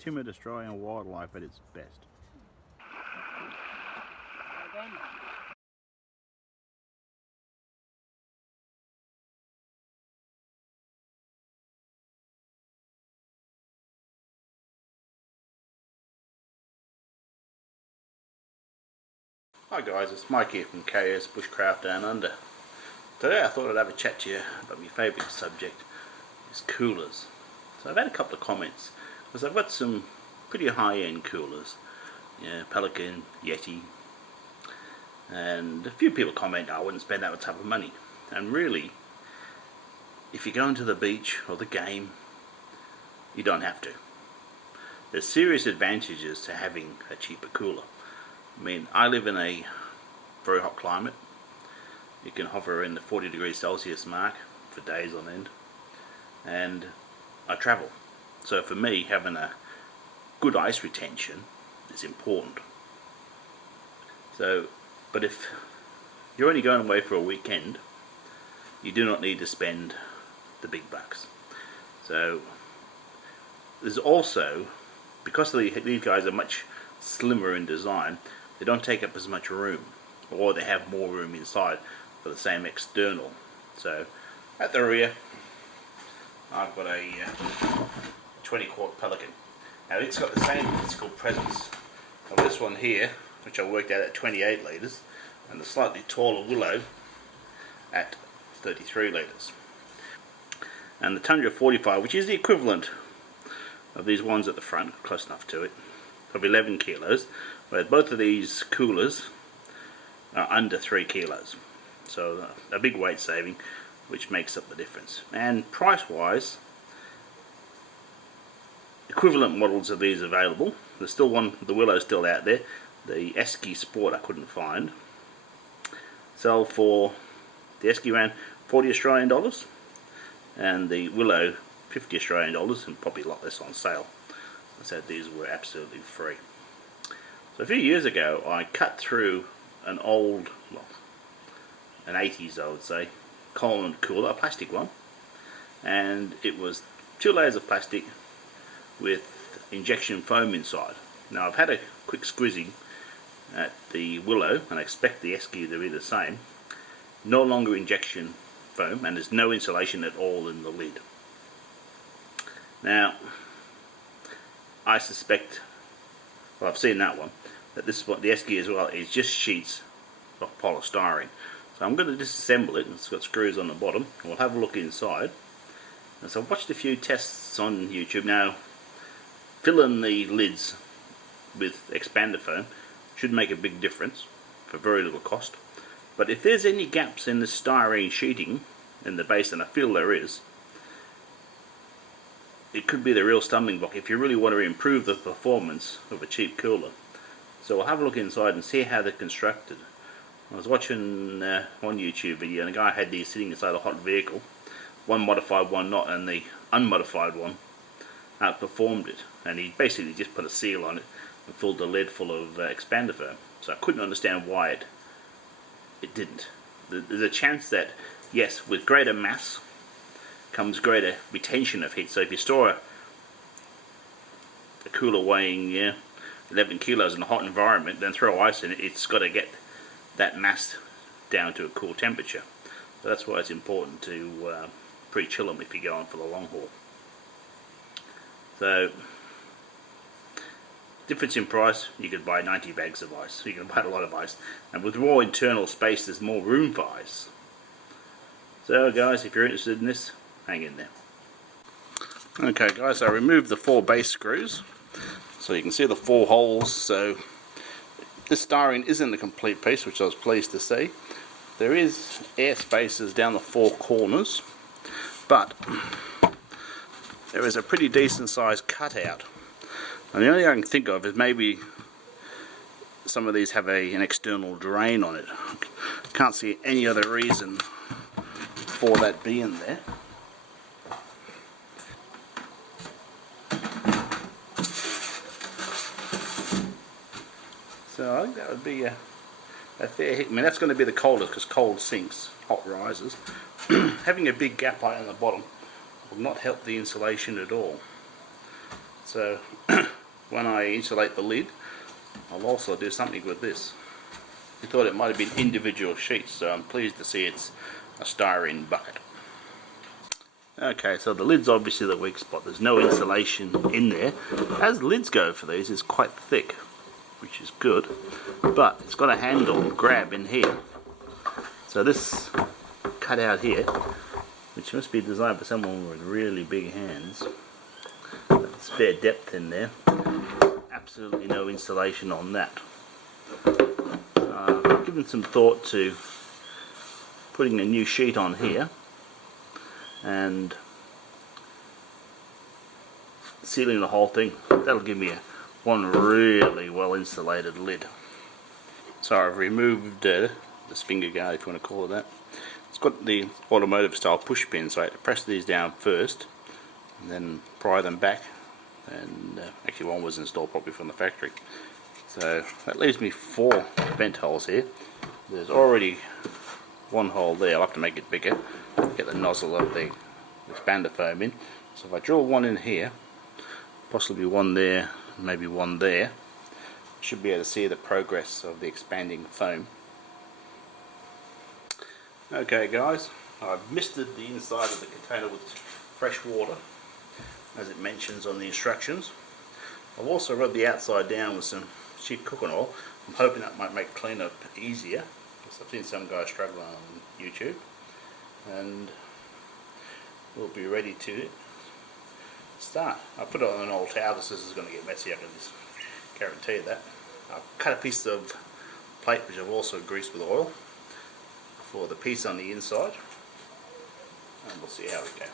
timid Australian wildlife at its best. Hi guys, it's Mike here from KS Bushcraft Down Under. Today I thought I'd have a chat to you about my favourite subject, is coolers. So I've had a couple of comments, because I've got some pretty high-end coolers, Pelican, Yeti, and a few people comment I wouldn't spend that type of money. And really, if you're going to the beach or the game, you don't have to. There's serious advantages to having a cheaper cooler. I mean, I live in a very hot climate. You can hover in the 40 degrees Celsius mark for days on end. And I travel. So for me, having a good ice retention is important. So, but if you're only going away for a weekend, you do not need to spend the big bucks. So there's also, because these guys are much slimmer in design, they don't take up as much room, or they have more room inside for the same external. So at the rear I've got a 20 quart Pelican. Now it's got the same physical presence of this one here, which I worked out at 28 litres, and the slightly taller Willow at 33 litres. And the Tundra 45, which is the equivalent of these ones at the front, close enough to it, of 11 kilos, whereas both of these coolers are under 3 kilos. So a big weight saving, which makes up the difference. And price wise, equivalent models of these available. There's still one, the Willow's still out there. The Esky Sport I couldn't find. Sell for, the Esky ran 40 Australian dollars, and the Willow 50 Australian dollars, and probably a lot less on sale. I said these were absolutely free. So a few years ago I cut through an old, well, an 80s I would say, Coleman cooler, a plastic one, and it was 2 layers of plastic with injection foam inside. Now I've had a quick squizzing at the Willow, and I expect the Esky to be the same. No longer injection foam, and there's no insulation at all in the lid. Now I suspect, well, I've seen that one, that this one, the Esky as well, is just sheets of polystyrene. So I'm going to disassemble it. It's got screws on the bottom. We'll have a look inside. And so I've watched a few tests on YouTube. Now, filling the lids with expander foam should make a big difference for very little cost. But if there's any gaps in the styrene sheeting in the base, and I feel there is, it could be the real stumbling block if you really want to improve the performance of a cheap cooler. So we'll have a look inside and see how they're constructed. I was watching one YouTube video, and a guy had these sitting inside a hot vehicle. One modified, one not, and the unmodified one outperformed it. And he basically just put a seal on it and filled the lid full of expander foam. So I couldn't understand why it didn't. There's a chance that, yes, with greater mass comes greater retention of heat. So if you store a cooler weighing 11 kilos in a hot environment, then throw ice in it, it's got to get that mass down to a cool temperature. So that's why it's important to pre-chill them if you're going for the long haul. So, difference in price, you could buy 90 bags of ice, so you can buy a lot of ice. And with more internal space, there's more room for ice. So guys, if you're interested in this, hang in there. Okay guys, I removed the 4 base screws, so you can see the 4 holes. So this styrene isn't a complete piece, which I was pleased to see. There is air spaces down the 4 corners, but there is a pretty decent sized cutout. And the only thing I can think of is maybe some of these have an external drain on it. Can't see any other reason for that being there. So I think that would be a fair hit. I mean, that's going to be the coldest, because cold sinks, hot rises. Having a big gap on the bottom will not help the insulation at all. So when I insulate the lid, I'll also do something with this. We thought it might have been individual sheets, so I'm pleased to see it's a styrene bucket. Okay, so the lid's obviously the weak spot. There's no insulation in there. As lids go for these, it's quite thick, which is good, but it's got a handle grab in here. So this cutout here, which must be designed for someone with really big hands, spare depth in there, absolutely no insulation on that. I've given some thought to putting a new sheet on here and sealing the whole thing. That'll give me one really well insulated lid. So I've removed this finger guard, if you want to call it that. It's got the automotive style push pin, so I have to press these down first and then pry them back, and actually one was installed properly from the factory. So that leaves me 4 vent holes here. There's already one hole there. I'll have to make it bigger, get the nozzle of the expander foam in. So if I drill one in here, possibly one there, maybe one there, I should be able to see the progress of the expanding foam. Okay guys, I've misted the inside of the container with fresh water, as it mentions on the instructions. I've also rubbed the outside down with some cheap cooking oil. I'm hoping that might make cleanup easier, because I've seen some guys struggling on YouTube. And we'll be ready to start. I put it on an old towel because this is going to get messy, I can just guarantee you that. I've cut a piece of plate which I've also greased with oil for the piece on the inside, and we'll see how we go.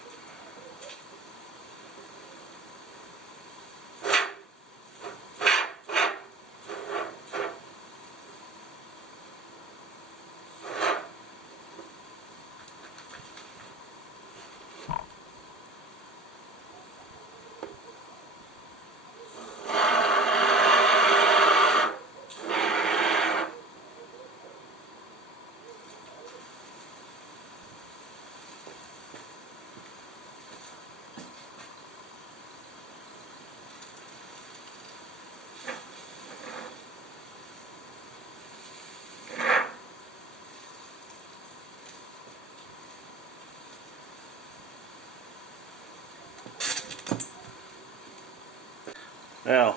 Now,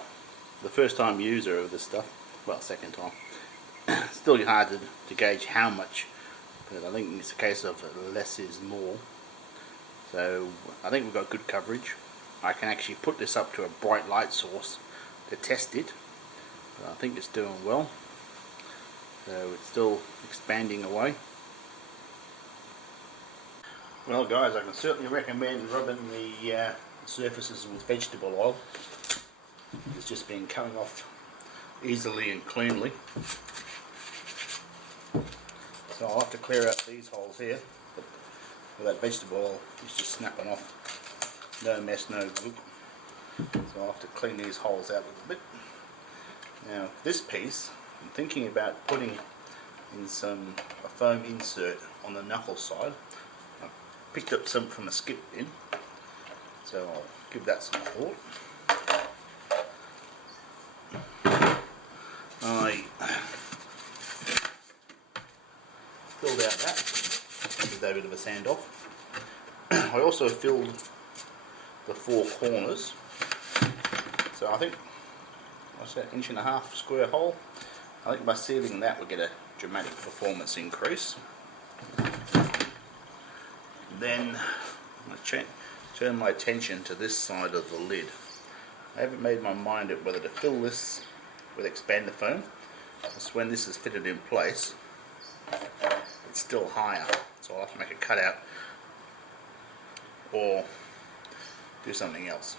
the first time user of this stuff, well, second time, still hard to gauge how much, but I think it's a case of less is more. So I think we've got good coverage. I can actually put this up to a bright light source to test it, but I think it's doing well. So it's still expanding away. Well guys, I can certainly recommend rubbing the surfaces with vegetable oil. It's just been coming off easily and cleanly. So I'll have to clear out these holes here, but that vegetable oil is just snapping off. No mess, no goop. So I'll have to clean these holes out a little bit. Now this piece, I'm thinking about putting in a foam insert on the knuckle side. I picked up some from a skip bin, so I'll give that some thought. I filled out that, give that a bit of a sand off. I also filled the 4 corners, so I think, what's that, 1.5 inch square hole. I think by sealing that we'll get a dramatic performance increase. Then I'm going to turn my attention to this side of the lid. I haven't made my mind up whether to fill this with expander foam, because when this is fitted in place it's still higher, so I'll have to make a cutout or do something else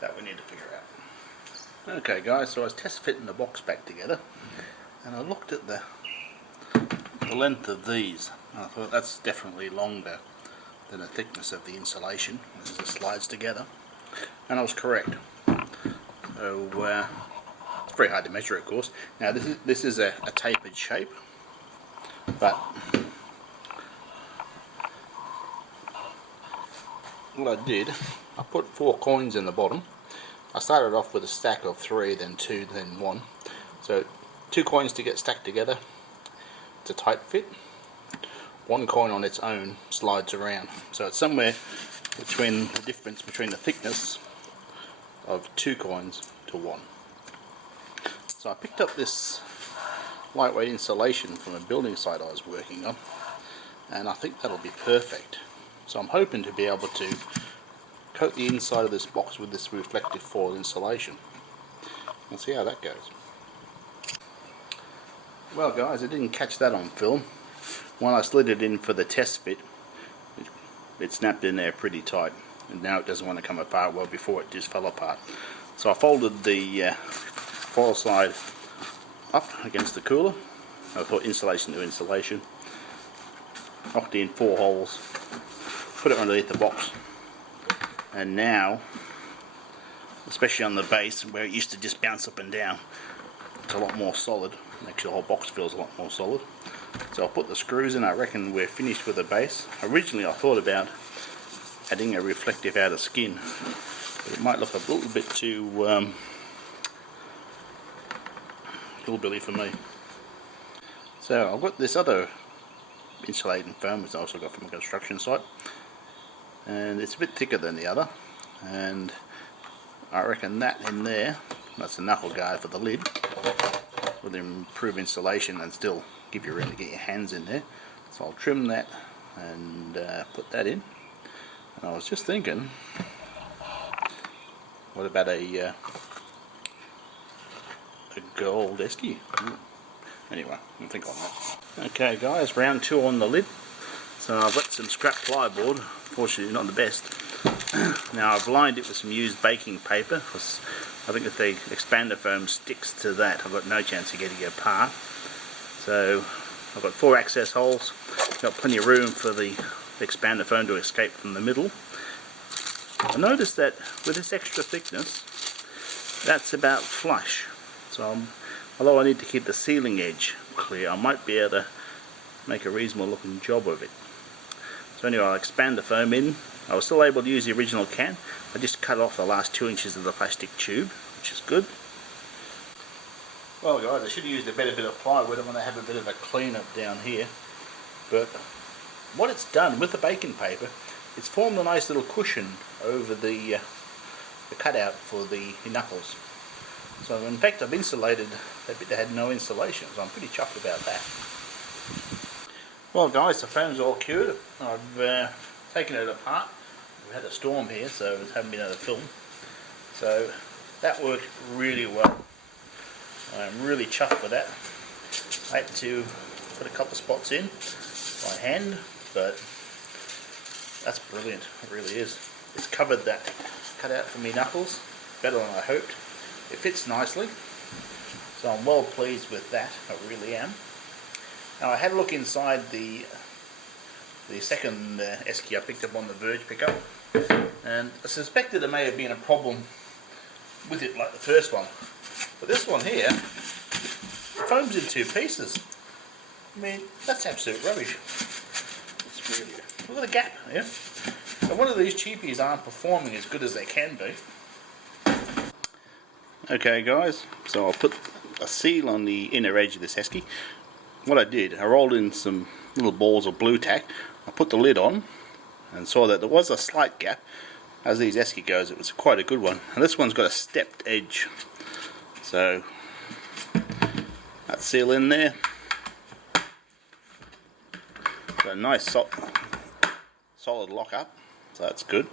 that we need to figure out. Okay guys, so I was test fitting the box back together and I looked at the length of these and I thought that's definitely longer than the thickness of the insulation as it slides together, and I was correct. So it's very hard to measure, of course. Now this is a tapered shape, but what I did I put 4 coins in the bottom. I started off with a stack of 3, then 2, then 1. So 2 coins to get stacked together. It's a tight fit. 1 coin on its own slides around. So it's somewhere between the difference between the thickness of 2 coins to 1. So I picked up this lightweight insulation from a building site I was working on, and I think that'll be perfect. So I'm hoping to be able to coat the inside of this box with this reflective foil insulation. We'll see how that goes. Well guys, I didn't catch that on film. When I slid it in for the test fit, it snapped in there pretty tight, and now it doesn't want to come apart. Well, before it just fell apart. So I folded the foil side up against the cooler. I thought insulation to insulation. Knocked in 4 holes, put it underneath the box, and now, especially on the base where it used to just bounce up and down, it's a lot more solid. Makes the whole box feels a lot more solid. So I'll put the screws in. I reckon we're finished with the base. Originally I thought about adding a reflective outer skin, but it might look a little bit too hillbilly for me. So I've got this other insulating foam, which I also got from a construction site, and it's a bit thicker than the other, and I reckon that in there, that's the knuckle guard for the lid, will improve insulation and still give you room to get your hands in there. So I'll trim that and put that in. And I was just thinking, what about a gold esky? Anyway, I'll think on that. Okay guys, round 2 on the lid. So I've got some scrap plyboard, fortunately not the best. Now I've lined it with some used baking paper, because I think if the expander foam sticks to that, I've got no chance of getting it apart. So I've got 4 access holes, got plenty of room for the expander foam to escape from the middle. I noticed that with this extra thickness, that's about flush. So although I need to keep the sealing edge clear, I might be able to make a reasonable looking job of it. So anyway, I'll expand the foam in. I was still able to use the original can. I just cut off the last 2 inches of the plastic tube, which is good. Well guys, I should have used a better bit of plywood. I'm going to have a bit of a clean up down here. But what it's done with the baking paper, it's formed a nice little cushion over the cutout for the knuckles. So in fact I've insulated that bit that had no insulation, so I'm pretty chuffed about that. Well guys, the foam's all cured. I've taken it apart. We've had a storm here, so it hasn't been able to film. So that worked really well. I'm really chuffed with that. I had to put a couple of spots in by hand, but that's brilliant. It really is. It's covered that cutout for me knuckles better than I hoped. It fits nicely, so I'm well pleased with that. I really am. Now I had a look inside the second esky I picked up on the Verge pickup, and I suspected there may have been a problem with it like the first one. But this one here, the foam's in 2 pieces. I mean, that's absolute rubbish. It's really, look at the gap here. So one of these cheapies aren't performing as good as they can be. Okay guys, so I'll put a seal on the inner edge of this esky. What I did, I rolled in some little balls of blue tack. I put the lid on and saw that there was a slight gap. As these esky goes, it was quite a good one. And this one's got a stepped edge. So that seal in there. Got a nice solid lock up, so that's good.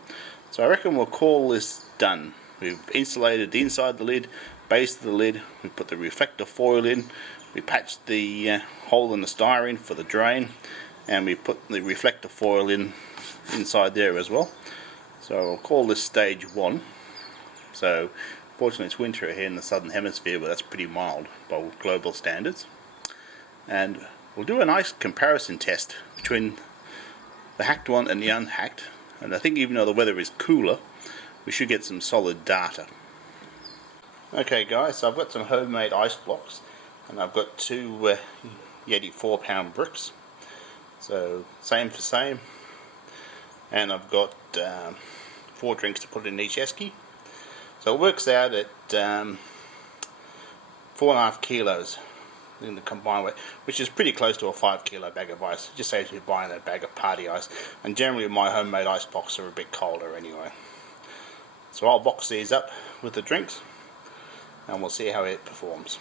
So I reckon we'll call this done. We've insulated the inside of the lid, base of the lid, we put the reflector foil in, we patched the hole in the styrene for the drain, and we put the reflector foil in inside there as well. So I'll call this stage 1. So fortunately it's winter here in the southern hemisphere, but that's pretty mild by global standards. And we'll do a nice comparison test between the hacked one and the unhacked, and I think even though the weather is cooler, we should get some solid data. Okay guys, so I've got some homemade ice blocks, and I've got 2 Yeti 4-pound bricks. So same for same, and I've got 4 drinks to put in each esky. So it works out at 4.5 kilos in the combined weight, which is pretty close to a 5 kilo bag of ice. It just saves you buying a bag of party ice, and generally my homemade ice boxes are a bit colder anyway. So I'll box these up with the drinks and we'll see how it performs.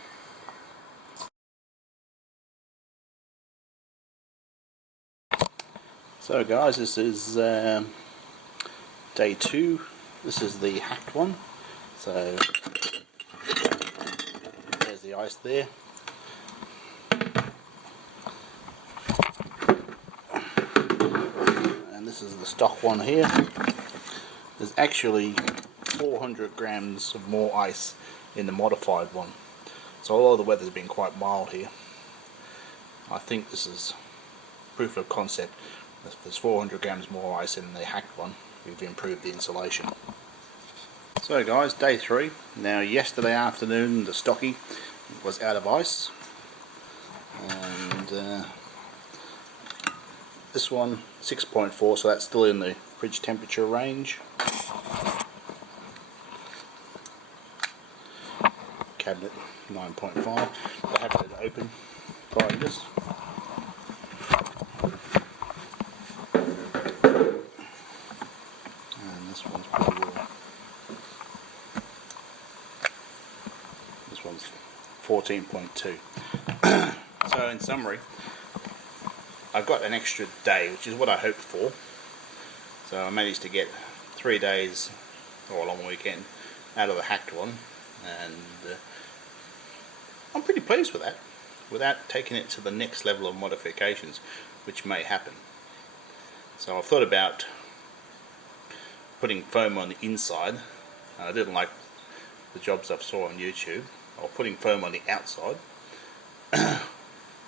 So guys, this is day 2. This is the hacked one. So there's the ice there. And this is the stock one here. There's actually 400 grams of more ice in the modified one. So although the weather's been quite mild here, I think this is proof of concept. There's 400 grams more ice in the hacked one. We've improved the insulation. So guys, day 3. Now yesterday afternoon the stocky was out of ice, and this one 6.4, so that's still in the fridge temperature range. Cabinet 9.5. I have it open like this. And this one's pretty well. This one's 14.2. So in summary, I've got an extra day, which is what I hoped for. So I managed to get 3 days, or a long weekend, out of the hacked one, and I'm pretty pleased with that, without taking it to the next level of modifications, which may happen. So I've thought about putting foam on the inside. I didn't like the jobs I saw on YouTube, or putting foam on the outside,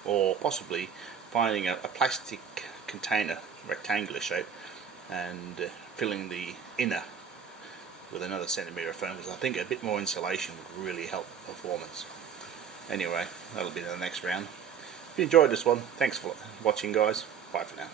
or possibly finding a plastic container, rectangular shape, and filling the inner with another centimetre of foam, because I think a bit more insulation would really help performance. Anyway, that'll be the next round. If you enjoyed this one, thanks for watching guys. Bye for now.